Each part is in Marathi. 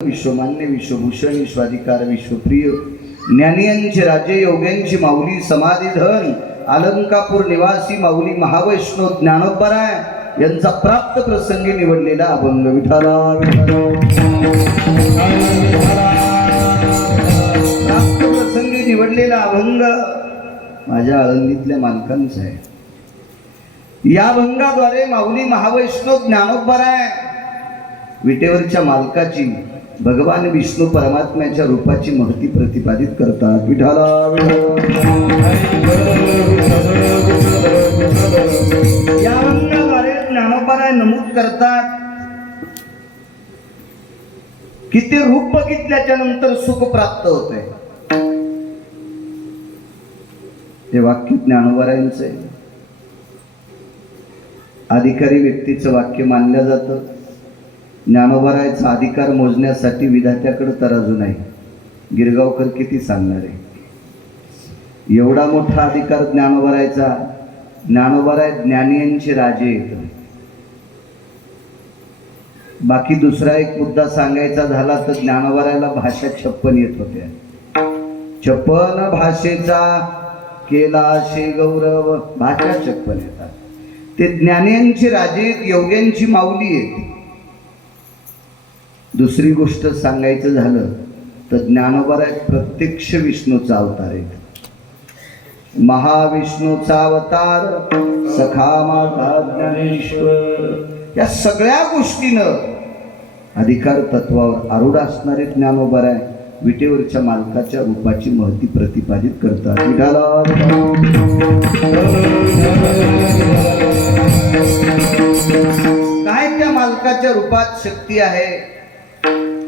विश्वमान्य विश्वभूषण विश्वाधिकार विश्वप्रिय ज्ञानियांचे राजे योग्यांची माऊली समाधीधन अलंकापूर निवासी माऊली महावैष्णव ज्ञानोबराय यांचा प्राप्त प्रसंगी निवडलेला अभंग विठाला प्राप्त प्रसंगी निवडलेला अभंग माझ्या आळंदीतल्या मालकांचा आहे। या अभंगाद्वारे माऊली महावैष्णव ज्ञानोबराय विटेवरच्या मालकाची भगवान विष्णू परमात्म्याच्या रूपाची महती प्रतिपादित करतात। विठाला या अभंगाद्वारे ज्ञानोबराय नमूद करतात की ते रूप बघितल्याच्या नंतर सुख प्राप्त होते। ते वाक्य ज्ञानोबरायांचं आहे। अधिकारी व्यक्तीचं वाक्य मानलं जातं। ज्ञानोबरायचा अधिकार मोजण्यासाठी विधात्याकडे तराजू नाही। गिरगावकर किती सांगणार आहे? एवढा मोठा अधिकार ज्ञानोबरायचा। ज्ञानोबराय ज्ञानियांचे राजे आहेत। बाकी दुसरा एक मुद्दा सांगायचा झाला तर ज्ञानोबरायला भाषा 56 येत होत्या। 56 भाषेचा केला शे गौरव, भाषा 56 येतात। ते ज्ञानियांचे राजे आहेत, योग्यांची माऊली आहेत। दुसरी गोष्ट सांगायचं झालं तर ज्ञानोबराय प्रत्यक्ष विष्णूचा अवतार आहे। महाविष्णूचा अवतार सखा माझा ज्ञानेश्वर। या सगळ्या गोष्टीनं अधिकार तत्वावर आरूढ असणारे ज्ञानोबराय विटेवरच्या मालकाच्या रूपाची महती प्रतिपादित करतात। काय त्या मालकाच्या रूपात शक्ती आहे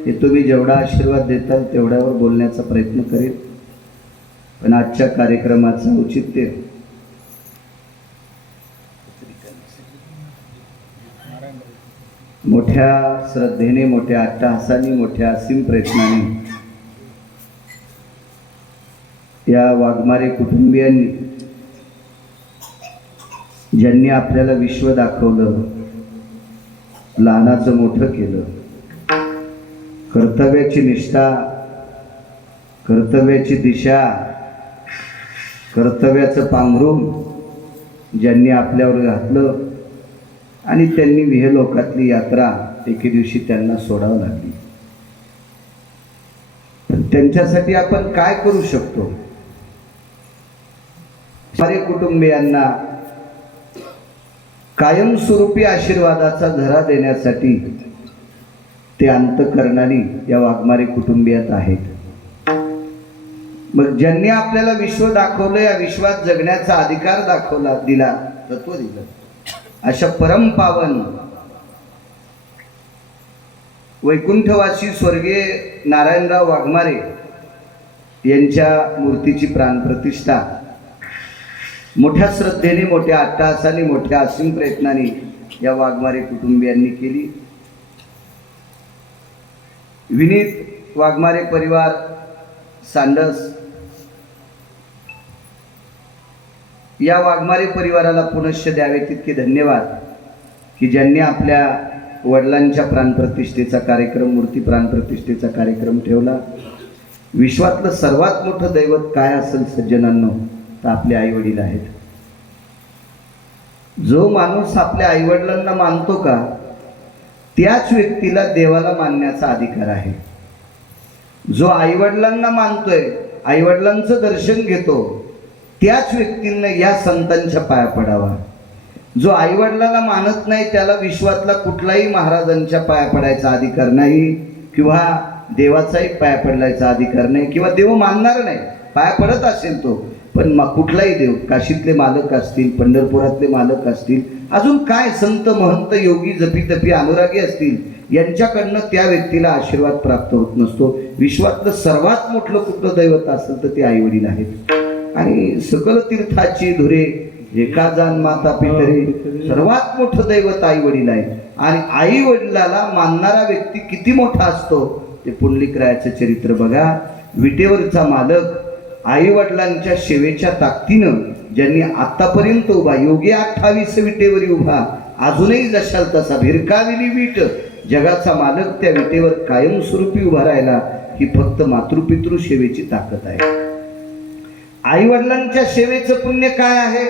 हे तुम्ही जेवढा आशीर्वाद देताल तेवढ्यावर बोलण्याचा प्रयत्न करेल। पण आजच्या कार्यक्रमाचं औचित्य मोठ्या श्रद्धेने, मोठ्या अट्टहासाने, मोठ्या असीम प्रयत्नाने या वाघमारे कुटुंबियांनी ज्यांनी आपल्याला विश्व दाखवलं, लहानाचं मोठं केलं, कर्तव्याची निष्ठा, कर्तव्याची दिशा, कर्तव्याचं पांघरून ज्यांनी आपल्यावर घातलं आणि त्यांनी विहलोकातली यात्रा एके दिवशी त्यांना सोडावं लागली। त्यांच्यासाठी आपण काय करू शकतो? सारे कुटुंबियांना कायमस्वरूपी आशीर्वादाचा झरा देण्यासाठी ते अंतःकरणाने या वाघमारे कुटुंबियात आहेत। मग ज्यांनी आपल्याला विश्व दाखवलं, या विश्वात जगण्याचा अधिकार दाखवला, दिला, तत्व दिलं, अशा परमपावन वैकुंठवासी स्वर्गीय नारायणराव वाघमारे यांच्या मूर्तीची प्राणप्रतिष्ठा मोठ्या श्रद्धेने, मोठ्या अट्टहासाने, मोठ्या असीम प्रयत्नाने या वाघमारे कुटुंबियांनी केली। विनीत वाघमारे परिवार सांडस या वाघमारे परिवाराला पुनश्च द्यावे तितके धन्यवाद की ज्यांनी आपल्या वडिलांच्या प्राणप्रतिष्ठेचा कार्यक्रम, मूर्ती प्राणप्रतिष्ठेचा कार्यक्रम ठेवला। विश्वातलं सर्वात मोठं दैवत काय असेल सज्जनांनो, तर आपले आईवडील आहेत। जो माणूस आपल्या आईवडिलांना मानतो का, त्याच व्यक्तीला देवाला मानण्याचा अधिकार आहे। जो आईवडिलांना मानतोय, आईवडिलांचं दर्शन घेतो, त्याच व्यक्तींना या संतांच्या पाया पडावा। जो आईवडिलांना मानत नाही त्याला विश्वातला कुठलाही महाराजांच्या पाया पडायचा अधिकार नाही, किंवा देवाचाही पाया पडायचा अधिकार नाही, किंवा देव मानणार नाही। पाया पडत असेल तो, पण कुठलाही देव, काशीतले मालक असतील, पंढरपुरातले मालक असतील, अजून काय संत महंत योगी जपी तपी अनुरागी असतील, यांच्याकडनं त्या व्यक्तीला आशीर्वाद प्राप्त होत नसतो। विश्वातलं सर्वात मोठं कुठलं दैवत असेल तर ते आईवडील आहेत। आणि सकल तीर्थाची धुरे एका जाण माता पितरे, सर्वात मोठं दैवत आईवडील आहे। आणि आई वडिलाला मानणारा व्यक्ती किती मोठा असतो ते पुंडलिकरायाचं चरित्र बघा। विटेवरचा मालक आई वडिलांच्या सेवेच्या ताकदीनं ज्यांनी आतापर्यंत उभा, योगी 28 विटेवरी उभा, अजूनही जशाल तसा भिरकाविली वीट जगाचा मालक त्या विटेवर कायमस्वरूपी उभा राहिला ही फक्त मातृपितृ सेवेची ताकद आहे. आई वडिलांच्या सेवेचं पुण्य काय आहे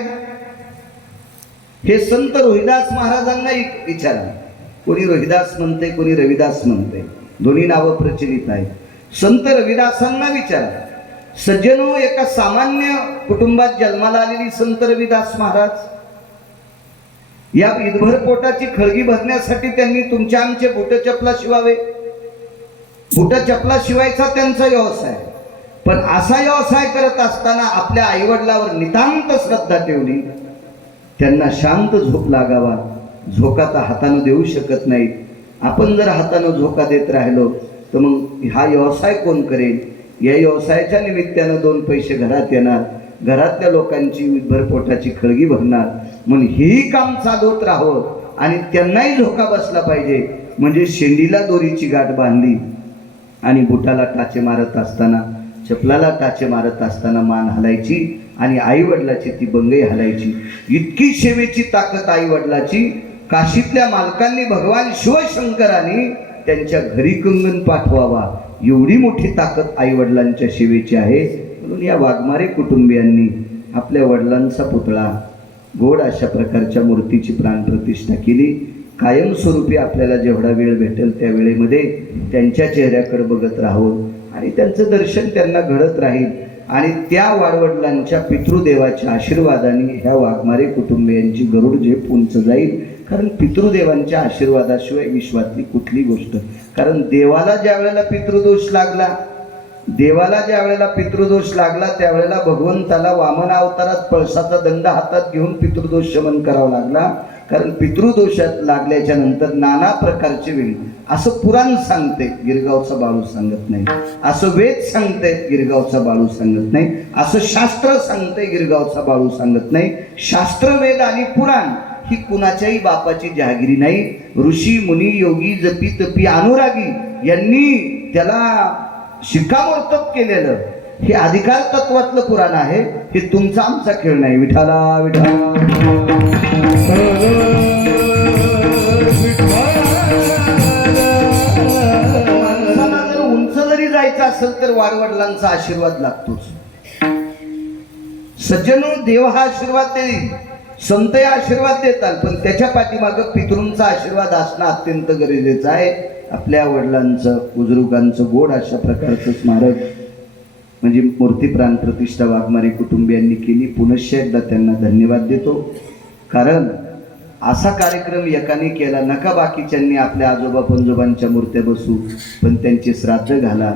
हे संत रोहिदास महाराजांना विचारा. कोणी रोहिदास म्हणते, कोणी रविदास म्हणते, दोन्ही नावं प्रचलित आहेत. संत रविदासांना विचारा. सज्जनो, एका सामान्य कुटुंबात जन्माला आलेली संत रविदास महाराज, या ईदभर पोटाची खळगी भरण्यासाठी त्यांनी तुमच्या आमचे बुट चपला शिवावे. बुट चपला शिवायचा त्यांचा व्यवसाय, पण असा व्यवसाय करत असताना आपल्या आईवडिलावर नितांत श्रद्धा ठेवली. त्यांना शांत झोप लागावा, झोका तर हातानं देऊ शकत नाही. आपण जर हातानं झोका देत राहिलो तर मग हा व्यवसाय कोण करेल? या व्यवसायाच्या निमित्तानं दोन पैसे घरात येणार, घरातल्या लोकांची ईदभर पोटाची खळगी भरणार. म्हणून हेही काम चालवत राहावं आणि त्यांनाही झोका बसला पाहिजे. म्हणजे शेंडीला दोरीची गाठ बांधली आणि बुटाला टाचे मारत असताना, चपलाला टाचे मारत असताना मान हलायची आणि आई वडिलाची ती बंगई हलायची. इतकी सेवेची ताकद आई वडिलाची. काशीतल्या मालकांनी भगवान शिवशंकरांनी त्यांच्या घरी कंगन पाठवावा एवढी मोठी ताकद आई वडिलांच्या सेवेची आहे. म्हणून या वाघमारे कुटुंबियांनी आपल्या वडिलांचा पुतळा गोड अशा प्रकारच्या मूर्तीची प्राणप्रतिष्ठा केली. कायमस्वरूपी आपल्याला जेवढा वेळ भेटेल त्या वेळेमध्ये त्यांच्या चेहऱ्याकडे बघत राहावं आणि त्यांचं दर्शन त्यांना घडत राहील. आणि त्या वाडवडिलांच्या पितृदेवाच्या आशीर्वादाने ह्या वाघमारे कुटुंबियांची गरुड झेप उंच जाईल. कारण पितृदेवांच्या आशीर्वादाशिवाय विश्वातली कुठली गोष्ट, कारण देवाला ज्या वेळेला पितृदोष लागला, देवाला ज्या वेळेला पितृदोष लागला त्यावेळेला भगवंताला वामन अवतारात पळसाचा दंड हातात घेऊन पितृदोष शमन करावा लागला. कारण पितृदोषात लागल्याच्या नंतर नाना प्रकारचे वेळी, असं पुराण सांगते, गिरगावचा बाळू सांगत नाही. असं वेद सांगते, गिरगावचा बाळू सांगत नाही. असं शास्त्र सांगते, गिरगावचा बाळू सांगत नाही. शास्त्र, वेद आणि पुराण ही कुणाच्याही बापाची जहागिरी नाही. ऋषी मुनी योगी जपी तपी अनुरागी यांनी त्याला शिक्कामोर्तब केलेलं हे अधिकार तत्वातलं पुराण आहे. हे तुमचा आमचा खेळ नाही. विठाला विठा माणसाला जर उंच जरी जायचं असेल तर वाडवडिलांचा आशीर्वाद लागतोच. सज्जनो, देव हा आशीर्वाद देईल, संत आशीर्वाद देतात, पण त्याच्या पाठीमागं पितृंचा आशीर्वाद असणं अत्यंत गरजेचं आहे. आपल्या वडिलांचं, बुजुर्गांचं गोड अशा प्रकारचं स्मारक म्हणजे मूर्ती प्राण प्रतिष्ठा वाघमारे कुटुंबियांनी केली. पुनश्च एकदा त्यांना धन्यवाद देतो. कारण असा कार्यक्रम एकाने केला, नका बाकीच्यांनी आपल्या आजोबा पंजोबांच्या मूर्त्या बसू, पण त्यांचे श्राद्ध घाला,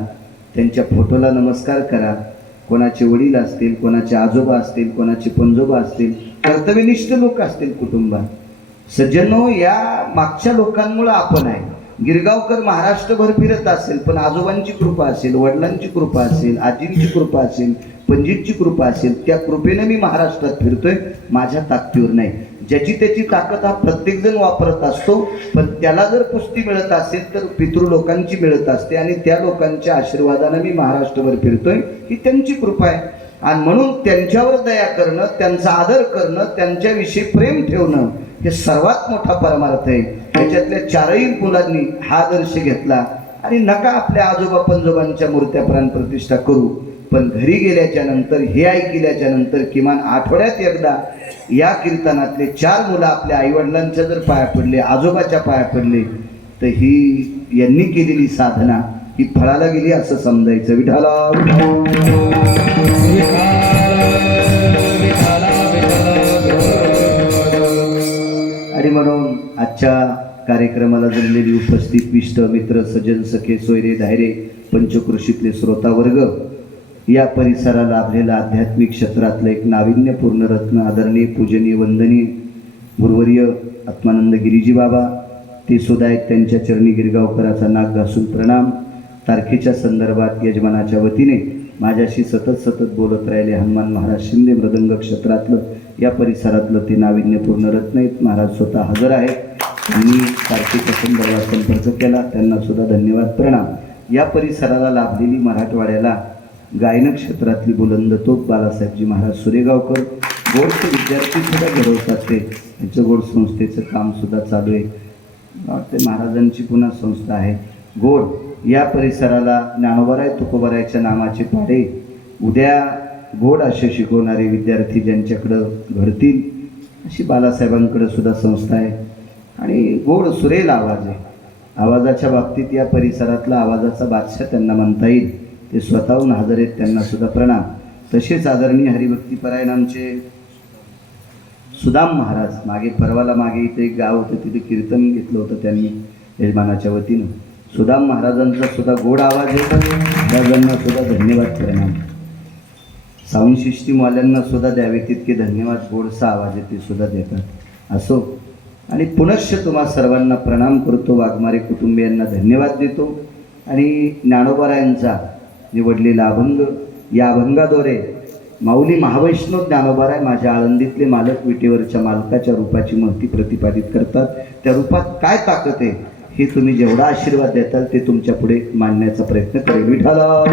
त्यांच्या फोटोला नमस्कार करा. कोणाचे वडील असतील, कोणाचे आजोबा असतील, कोणाचे पंजोबा असतील, कर्तव्यनिष्ठ लोक असतील कुटुंबात. सज्जनो, या मागच्या लोकांमुळे आपण आहे. गिरगावकर महाराष्ट्रभर फिरत असेल, पण आजोबांची कृपा असेल, वडिलांची कृपा असेल, आजींची कृपा असेल, पणजीची कृपा असेल, त्या कृपेने मी महाराष्ट्रात फिरतोय. माझ्या ताकदीवर नाही. ज्याची त्याची ताकद हा प्रत्येकजण वापरत असतो, पण त्याला जर पुष्टी मिळत असेल तर पितृलोकांची मिळत असते आणि त्या लोकांच्या आशीर्वादाने मी महाराष्ट्रभर फिरतोय. ही त्यांची कृपा आहे. आणि म्हणून त्यांच्यावर दया करणं, त्यांचा आदर करणं, त्यांच्याविषयी प्रेम ठेवणं हे सर्वात मोठा परमार्थ आहे. त्याच्यातल्या चारही मुलांनी हा आदर्श घेतला. आणि नका आपल्या आजोबा पंजोबांच्या मूर्त्या प्राणप्रतिष्ठा करू, पण घरी गेल्याच्या नंतर, हे ऐकल्याच्या नंतर किमान आठवड्यात एकदा या कीर्तनातले 4 मुलं आपल्या आईवडिलांच्या जर पाया पडले, आजोबाच्या पाया पडले, तर ही यांनी केलेली साधना ही फळाला गेली असं समजायचं. विठाला आणि म्हणून आजच्या कार्यक्रमाला जमलेली उपस्थित विष्ट मित्र सज्जन सखे सोयरे धायरे पंचकृषीतले श्रोता वर्ग, या परिसराला लाभलेला आध्यात्मिक क्षेत्रातलं एक नाविन्यपूर्ण रत्न, आदरणीय पूजनीय वंदनीय गुरुवर्य आत्मानंद गिरीजी बाबा, ते सुद्धा आहेत. त्यांच्या चरणी गिरगावकराचा नाक घासून प्रणाम. तारखेच्या संदर्भात यजमानाच्या वतीने माझ्याशी सतत बोलत राहिले हनुमान महाराज शिंदे, मृदंग क्षेत्रातलं या परिसरातलं ते नाविन्यपूर्ण रत्न आहेत. महाराज स्वतः हजर आहेत. त्यांनी तारखेच्या संदर्भात संपर्क केला, त्यांना सुद्धा धन्यवाद प्रणाम. या परिसराला लाभलेली मराठवाड्याला गायन क्षेत्रातली बुलंद तोप बालासाहेबजी महाराज सुरेगावकर, गोडचे विद्यार्थी सुद्धा घडवतात. ते त्यांचं गोड संस्थेचं काम सुद्धा चालू आहे. मला वाटते महाराजांची पुन्हा संस्था आहे गोड. या परिसराला ज्ञानोबाराय तुकोबारायच्या नामाचे पाढे उद्या गोड असे शिकवणारे विद्यार्थी ज्यांच्याकडं घडतील अशी बालासाहेबांकडे सुद्धा संस्था आहे. आणि गोड सुरेल आवाज आहे. आवाजाच्या बाबतीत या परिसरातला आवाजाचा बादशाह त्यांना म्हणता येईल. ते स्वतःहून हजर आहेत, त्यांना सुद्धा प्रणाम. तसेच आदरणीय हरिभक्तीपरायण आमचे सुदाम महाराज, मागे परवाला मागे इथे एक गाव होतं, तिथे कीर्तन घेतलं होतं त्यांनी यजमानाच्या वतीनं. सुदाम महाराजांचा सुद्धा गोड आवाज येतो, त्याजन्म सुद्धा धन्यवाद प्रणाम. साऊंड सिस्टीमवाल्यांना सुद्धा द्यावे तितके धन्यवाद. गोडसा आवाज आहे ते सुद्धा देतात. असो, आणि पुनश्च तुम्हा सर्वांना प्रणाम करतो. वाघमारे कुटुंबियांना धन्यवाद देतो. आणि ज्ञानोबारायांचा निवडलेला अभंग, या अभंगाद्वारे माऊली महावैष्णव ज्ञानोबाराय माझ्या आळंदीतले मालक विटेवरच्या मालकाच्या रूपाची महती प्रतिपादित करतात. त्या रूपात काय ताकद आहे हे तुम्ही जेवढा आशीर्वाद देताल ते तुमच्या पुढे मांडण्याचा प्रयत्न करेल. विठाला